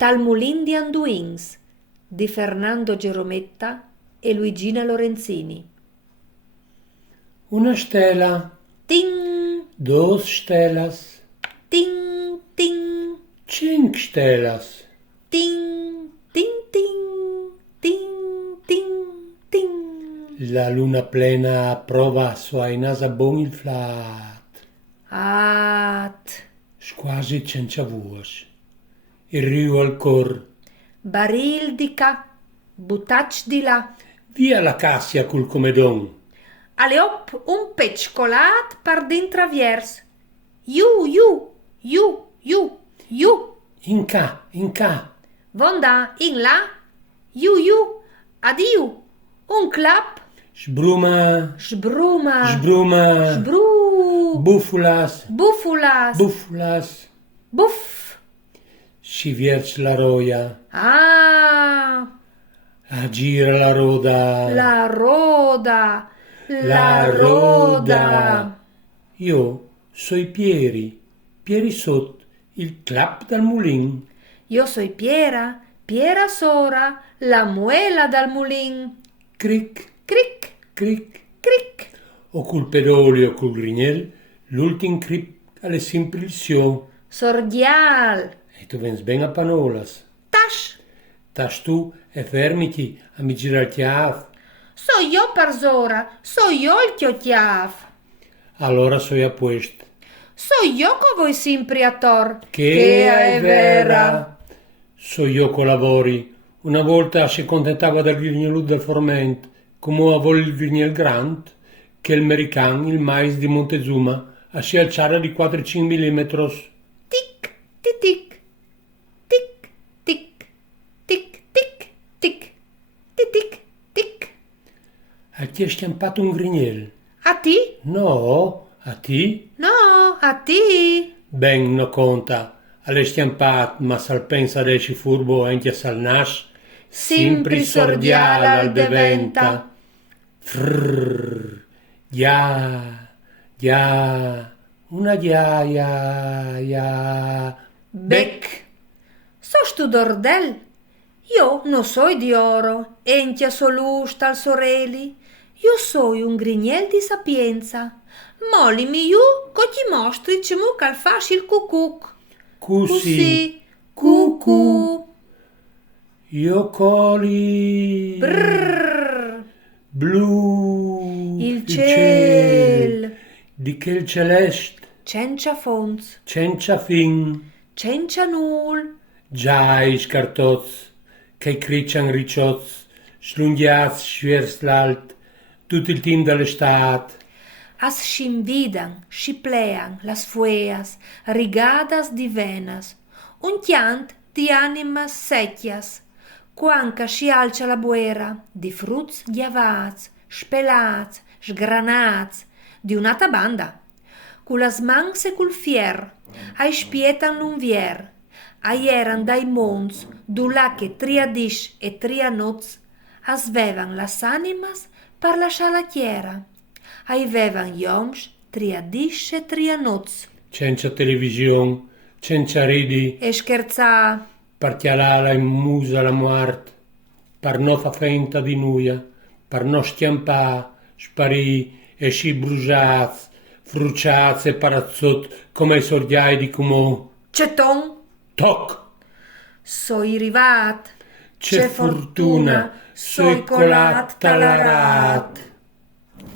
Tal mulin di Anduins di Fernando Gerometta e Luigina Lorenzini. Una stella, Ting, dos stelas, ting, ting, cinc stelas, ting, ting, ting, ting, ting, ting. la luna plena prova sua nasa bon il flat, At, quasi senza vuos, il rio al cor, baril di ca, butac di là. via la cassia col comedon, Aleop un pec colat par d'intraviers. Iu, iu, iu, iu, iu. in ca, Vonda in là. Iu, iu, adiu. Un clap. sbruma, Sbruma. sbruma, Sbru. bufulas, Bufulas. bufulas, Buff. si viers la roia, Ah. aggira la roda, La roda. la roda. Io soi Pieri sot, il clap dal mulin. Io soy Piera. Piera Sora. La muela dal mulin. Cric, Cric. cric. Cric. O col pedoli o col grignel, l'ultim cric alle simprilsio. Sordial. E tu vens ben a panolas. Tash. Tas tu e fermiti a mi girar il chiaf. So io Parzora, so io il chiochiaf. Allora soi a puest. So io co voi sempre a tor. Che è vera. So io colavori. Una volta si contentava del grignelud del forment, come a vol il grignel grand, che il merican, il mais di Montezuma, a si alzare di 4-5 mm. Tic, tic, tic, tic, tic, tic, tic, tic, tic, tic. A ti è schiampato un grignel? A ti? No, a ti? No, a ti. Ben no conta, alle schiampat, ma sal pensa d'esci furbo anche sal nas, Simpri sordial al deventa. Frrrr, gia, una gia. Bec. Sos tu dordel? Io non soy di oro, entia solusta al soreli. Io soy un grignel di sapienza. Molimi io, co ti mostri cemu cal fasci il cucuc. Cusì, Cucù. io coli, Brrr. blu, Il ciel. di che il celeste, Cencia fons. senza fin, Cencia nul. già i scartoz, che criccian riccioz, slunghiaz, schwers l'alt, tutto il team dall'estate. As scinvidan, sciplean las fueas, rigadas di venas, un chiant di animas secchias, quanca si alcia la buera, di fruts ghiavats, spelats, sgranats, di un'altra banda, cu las mans e cul fier, ai spietan l'unvier, ai eran dai mons, du là che tria dis e tria noz, asvevan las animas par lasciar la chiera, avevan ioms tria dis e tria noz, Senza televisione, senza ridi, e scherzà, per chialala in musa la muart, per no fa fenta di nuia, per no schiampà, sparì e si bruciaz, fruciaz e parazzot come i sordiai di Cumò. ceton, Toc! soi rivat, C'è fortuna, soi colat talarat.